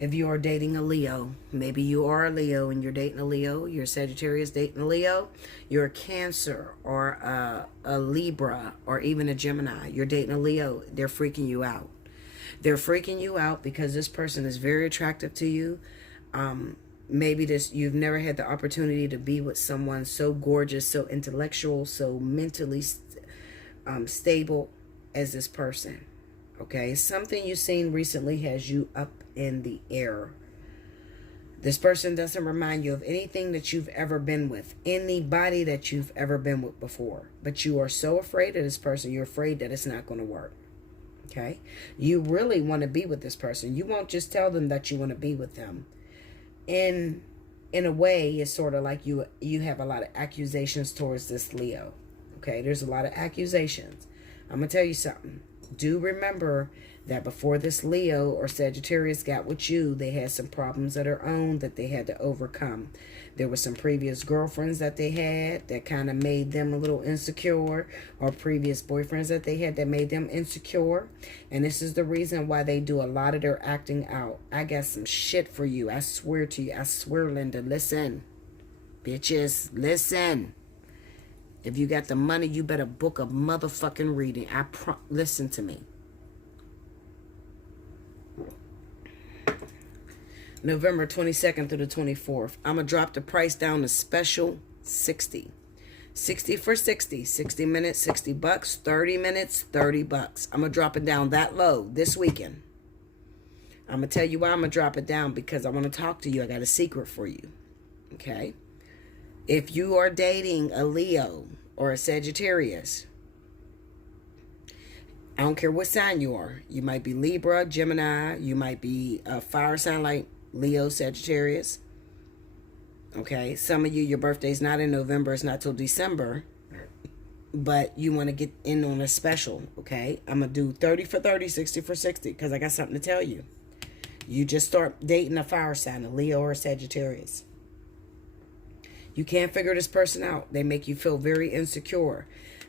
If you are dating a Leo, maybe you are a Leo and you're dating a Leo, you're a Sagittarius dating a Leo, you're a Cancer or a Libra or even a Gemini, you're dating a Leo, they're freaking you out. They're freaking you out because this person is very attractive to you. Maybe you've never had the opportunity to be with someone so gorgeous, so intellectual, so mentally stable as this person. Okay, something you've seen recently has you up in the air. This person doesn't remind you of anything that you've ever been with, anybody that you've ever been with before. But you are so afraid of this person, you're afraid that it's not going to work. Okay, you really want to be with this person. You won't just tell them that you want to be with them. In a way, it's sort of like you have a lot of accusations towards this Leo. Okay, there's a lot of accusations. I'm going to tell you something. Do remember that before this Leo or Sagittarius got with you, they had some problems of their own that they had to overcome. There were some previous girlfriends that they had that kind of made them a little insecure, or previous boyfriends that they had that made them insecure. And this is the reason why they do a lot of their acting out. I got some shit for you. I swear to you. I swear, Linda. Listen. Bitches, listen. If you got the money, you better book a motherfucking reading. Listen to me. November 22nd through the 24th. I'm going to drop the price down to special 60. 60 for 60. 60 minutes, 60 bucks. 30 minutes, 30 bucks. I'm going to drop it down that low this weekend. I'm going to tell you why I'm going to drop it down, because I want to talk to you. I got a secret for you. Okay? If you are dating a Leo or a Sagittarius, I don't care what sign you are. You might be Libra, Gemini. You might be a fire sign like Leo, Sagittarius. Okay, some of you, your birthday's not in November. It's not till December. but you want to get in on a special, okay? I'm going to do 30 for 30, 60 for 60, because I got something to tell you. You just start dating a fire sign, a Leo or a Sagittarius. You can't figure this person out. They make you feel very insecure.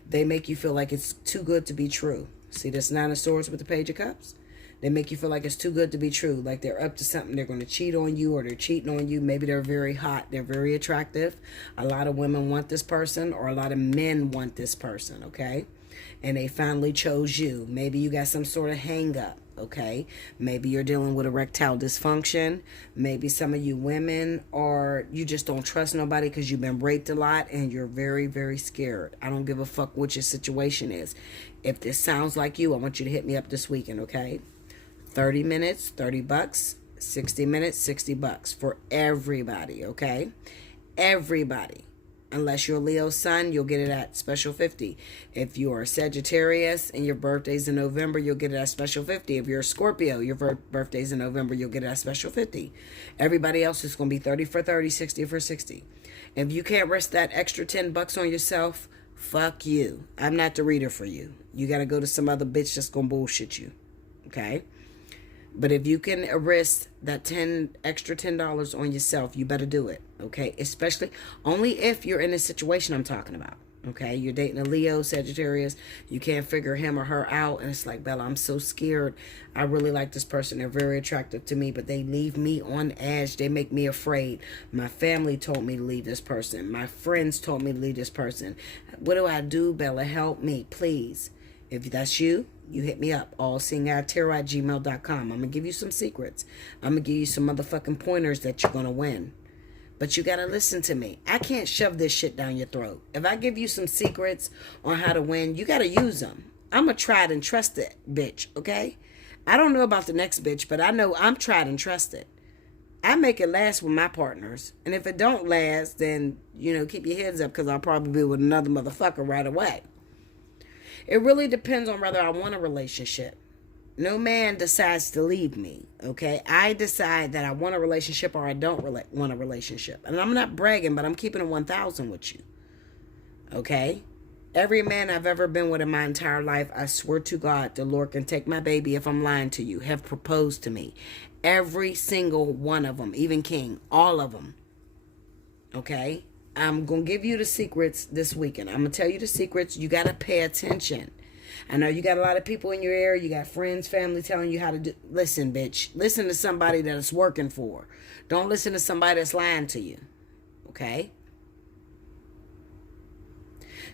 They make you feel like it's too good to be true. See this Nine of Swords with the Page of Cups? They make you feel like it's too good to be true. Like they're up to something. They're going to cheat on you, or they're cheating on you. Maybe they're very hot. They're very attractive. A lot of women want this person, or a lot of men want this person, okay? And they finally chose you. Maybe you got some sort of hang up, okay? Maybe you're dealing with erectile dysfunction. Maybe some of you women are, you just don't trust nobody because you've been raped a lot and you're very, very scared. I don't give a fuck what your situation is. If this sounds like you, I want you to hit me up this weekend, okay? 30 minutes, $30. 60 minutes, $60 for everybody, okay? Everybody. Unless you're a Leo sun, you'll get it at special 50. If you are a Sagittarius and your birthday's in November, you'll get it at special 50. If you're a Scorpio, your birthday's in November, you'll get it at special 50. Everybody else is going to be 30 for 30, 60 for 60. If you can't risk that extra $10 on yourself, fuck you. I'm not the reader for you. You got to go to some other bitch that's going to bullshit you, okay? But if you can risk that extra $10 on yourself, you better do it, okay? Especially only if you're in the situation I'm talking about, okay? You're dating a Leo, Sagittarius. You can't figure him or her out, and it's like, Bella, I'm so scared. I really like this person. They're very attractive to me, but they leave me on edge. They make me afraid. My family told me to leave this person. My friends told me to leave this person. What do I do, Bella? Help me, please. If that's you, you hit me up, allseeingeyetarot@gmail.com. I'm going to give you some secrets. I'm going to give you some motherfucking pointers that you're going to win. But you got to listen to me. I can't shove this shit down your throat. If I give you some secrets on how to win, you got to use them. I'm a tried and trusted bitch, okay? I don't know about the next bitch, but I know I'm tried and trusted. I make it last with my partners. And if it don't last, then, keep your heads up, because I'll probably be with another motherfucker right away. It really depends on whether I want a relationship. No man decides to leave me, okay? I decide that I want a relationship or I don't want a relationship. And I'm not bragging, but I'm keeping it 1,000 with you, okay? Every man I've ever been with in my entire life, I swear to God, the Lord can take my baby if I'm lying to you, have proposed to me. Every single one of them, even King, all of them, okay? I'm going to give you the secrets this weekend. I'm going to tell you the secrets. You got to pay attention. I know you got a lot of people in your area. You got friends, family telling you how to do. Listen, bitch. Listen to somebody that it's working for. Don't listen to somebody that's lying to you. Okay?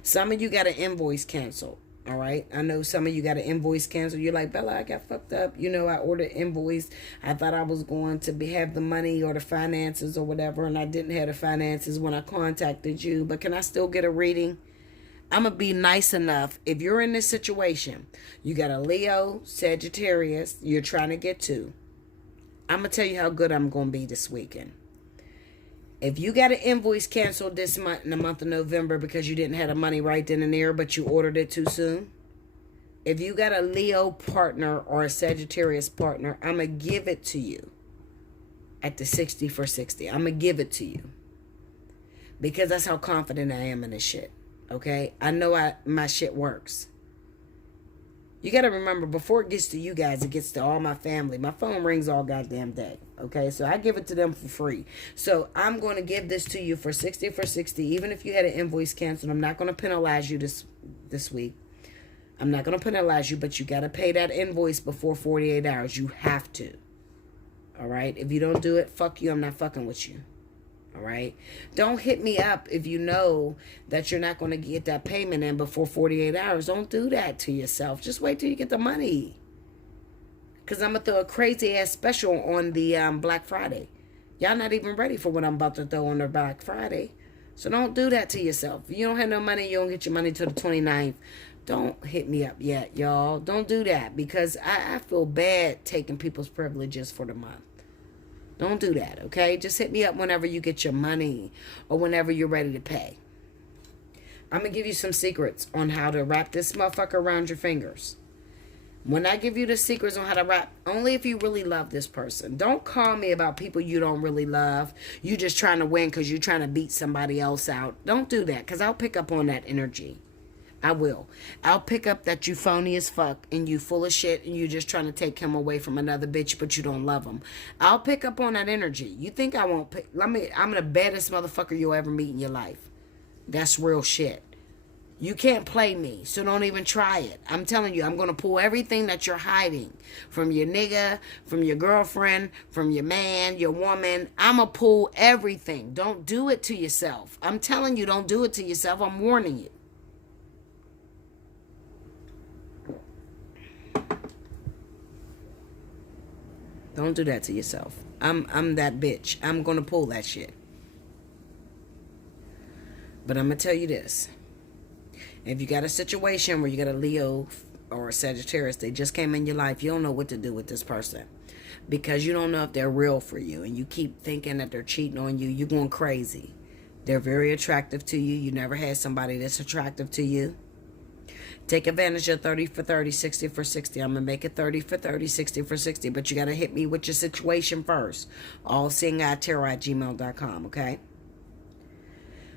Some of you got an invoice canceled. All right. I know some of you got an invoice canceled. You're like, Bella, I got fucked up. I ordered invoice. I thought I was going to have the money or the finances or whatever, and I didn't have the finances when I contacted you. But can I still get a reading? I'm going to be nice enough. If you're in this situation, you got a Leo, Sagittarius, you're trying to get to. I'm going to tell you how good I'm going to be this weekend. If you got an invoice canceled this month, in the month of November, because you didn't have the money right then and there, but you ordered it too soon. If you got a Leo partner or a Sagittarius partner, I'm going to give it to you at the 60 for 60. I'm going to give it to you. Because that's how confident I am in this shit. Okay? I know my shit works. You got to remember, before it gets to you guys, it gets to all my family. My phone rings all goddamn day. Okay? So I give it to them for free. So I'm going to give this to you for 60 for 60. Even if you had an invoice canceled, I'm not going to penalize you this week. I'm not going to penalize you, but you got to pay that invoice before 48 hours. You have to. All right? If you don't do it, fuck you. I'm not fucking with you. All right? Don't hit me up if you know that you're not going to get that payment in before 48 hours. Don't do that to yourself. Just wait till you get the money. Because I'm going to throw a crazy-ass special on the Black Friday. Y'all not even ready for what I'm about to throw on the Black Friday. So don't do that to yourself. If you don't have no money, you don't get your money till the 29th. Don't hit me up yet, y'all. Don't do that, because I feel bad taking people's privileges for the month. Don't do that, okay? Just hit me up whenever you get your money or whenever you're ready to pay. I'm going to give you some secrets on how to wrap this motherfucker around your fingers. When I give you the secrets on how to wrap, only if you really love this person. Don't call me about people you don't really love. You just trying to win because you're trying to beat somebody else out. Don't do that, because I'll pick up on that energy. I will. I'll pick up that you phony as fuck and you full of shit and you just trying to take him away from another bitch, but you don't love him. I'll pick up on that energy. You think I won't pick? I'm the baddest motherfucker you'll ever meet in your life. That's real shit. You can't play me, so don't even try it. I'm telling you, I'm going to pull everything that you're hiding from your nigga, from your girlfriend, from your man, your woman. I'm going to pull everything. Don't do it to yourself. I'm telling you, don't do it to yourself. I'm warning you. Don't do that to yourself. I'm that bitch. I'm going to pull that shit. But I'm going to tell you this. If you got a situation where you got a Leo or a Sagittarius, they just came in your life, you don't know what to do with this person. Because you don't know if they're real for you. And you keep thinking that they're cheating on you. You're going crazy. They're very attractive to you. You never had somebody that's attractive to you. Take advantage of 30 for 30, 60 for 60. I'm going to make it 30 for 30, 60 for 60. But you got to hit me with your situation first. Allseeingeyetarot@gmail.com, okay?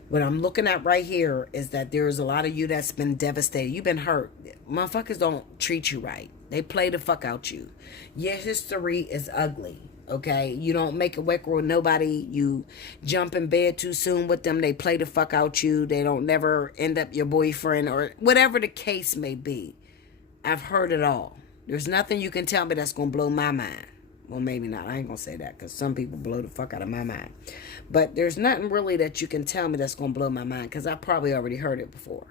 What I'm looking at right here is that there's a lot of you that's been devastated. You've been hurt. Motherfuckers don't treat you right. They play the fuck out you. Your history is ugly, okay? You don't make a work with nobody. You jump in bed too soon with them. They play the fuck out you. They don't never end up your boyfriend or whatever the case may be. I've heard it all. There's nothing you can tell me that's going to blow my mind. Well, maybe not. I ain't going to say that because some people blow the fuck out of my mind. But there's nothing really that you can tell me that's going to blow my mind because I probably already heard it before.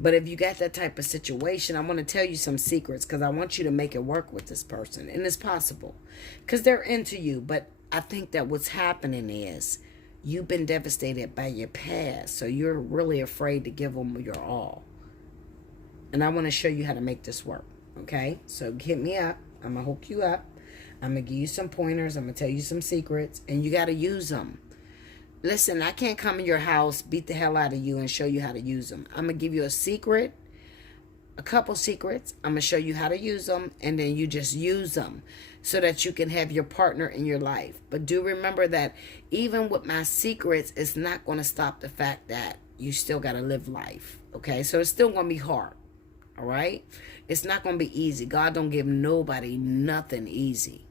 But if you got that type of situation, I want to tell you some secrets because I want you to make it work with this person. And it's possible because they're into you. But I think that what's happening is you've been devastated by your past. So you're really afraid to give them your all. And I want to show you how to make this work. Okay? So hit me up. I'm going to hook you up. I'm going to give you some pointers. I'm going to tell you some secrets. And you got to use them. Listen, I can't come in your house, beat the hell out of you, and show you how to use them. I'm going to give you a secret, a couple secrets. I'm going to show you how to use them. And then you just use them so that you can have your partner in your life. But do remember that even with my secrets, it's not going to stop the fact that you still got to live life. Okay? So it's still going to be hard. All right? It's not going to be easy. God don't give nobody nothing easy.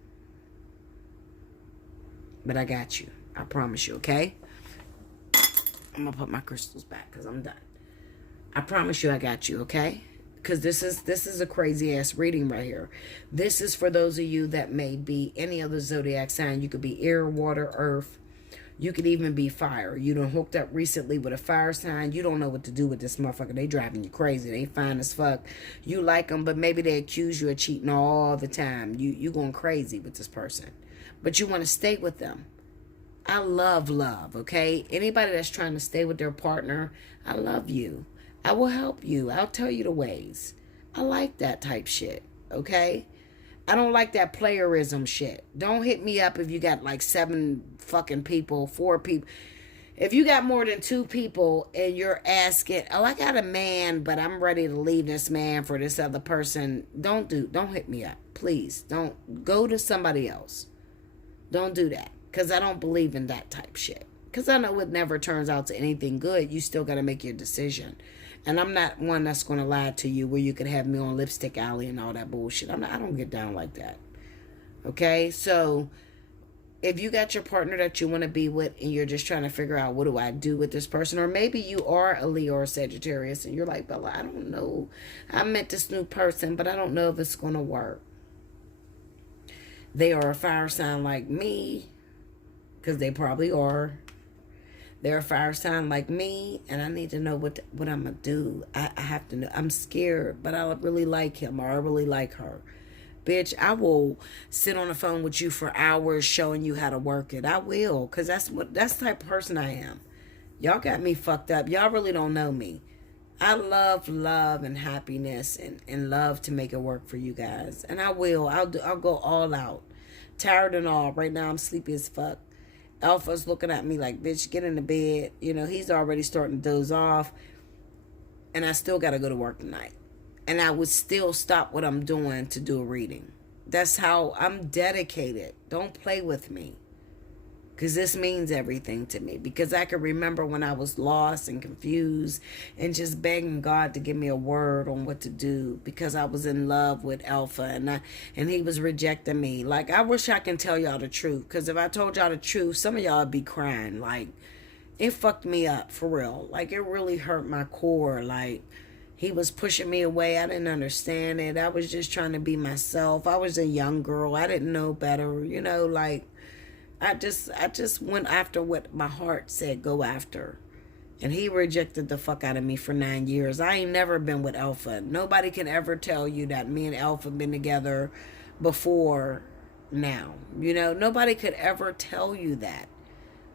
But I got you. I promise you, okay? I'm going to put my crystals back because I'm done. I promise you I got you, okay? Because this is a crazy-ass reading right here. This is for those of you that may be any other zodiac sign. You could be air, water, earth. You could even be fire. You done hooked up recently with a fire sign. You don't know what to do with this motherfucker. They driving you crazy. They fine as fuck. You like them, but maybe they accuse you of cheating all the time. You going crazy with this person. But you want to stay with them. I love love, okay? Anybody that's trying to stay with their partner, I love you. I will help you. I'll tell you the ways. I like that type shit, okay? I don't like that playerism shit. Don't hit me up if you got like 7 fucking people, 4 people. If you got more than 2 people and you're asking, oh, I got a man, but I'm ready to leave this man for this other person. Don't hit me up. Please. Don't go to somebody else. Don't do that. Because I don't believe in that type shit. Because I know it never turns out to anything good. You still got to make your decision. And I'm not one that's going to lie to you where you could have me on Lipstick Alley and all that bullshit. I don't get down like that. Okay? So, if you got your partner that you want to be with and you're just trying to figure out what do I do with this person, or maybe you are a Leo or a Sagittarius and you're like, Bella, I don't know. I met this new person, but I don't know if it's going to work. They are a fire sign like me, because they probably are. They're a fire sign like me, and I need to know what I'm going to do. I have to know. I'm scared, but I really like him or I really like her. Bitch, I will sit on the phone with you for hours showing you how to work it. I will, because that's the type of person I am. Y'all got me fucked up. Y'all really don't know me. I love love and happiness and love to make it work for you guys. And I will. I'll go all out. Tired and all. Right now I'm sleepy as fuck. Alpha's looking at me like, bitch, get in the bed. You know, he's already starting to doze off. And I still got to go to work tonight. And I would still stop what I'm doing to do a reading. That's how I'm dedicated. Don't play with me. Because this means everything to me. Because I can remember when I was lost and confused and just begging God to give me a word on what to do. Because I was in love with Alpha and he was rejecting me. Like, I wish I can tell y'all the truth. Because if I told y'all the truth, some of y'all would be crying. Like, it fucked me up for real. Like, it really hurt my core. Like, he was pushing me away. I didn't understand it. I was just trying to be myself. I was a young girl. I didn't know better. You know, like, I just went after what my heart said go after. And he rejected the fuck out of me for 9 years. I ain't never been with Alpha. Nobody can ever tell you that me and Alpha been together before now. You know, nobody could ever tell you that.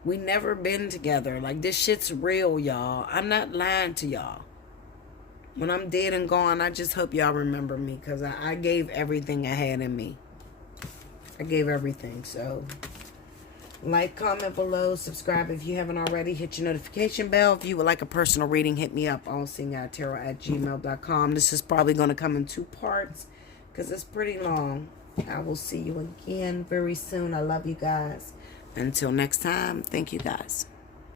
We never been together. Like, this shit's real, y'all. I'm not lying to y'all. When I'm dead and gone, I just hope y'all remember me. Because I gave everything I had in me. I gave everything, so... Like, comment below, subscribe if you haven't already, hit your notification bell. If you would like a personal reading, hit me up, allseeingeyetarot@gmail.com. This is probably going to come in 2 parts because it's pretty long. I will see you again very soon. I love you guys. Until next time, thank you guys.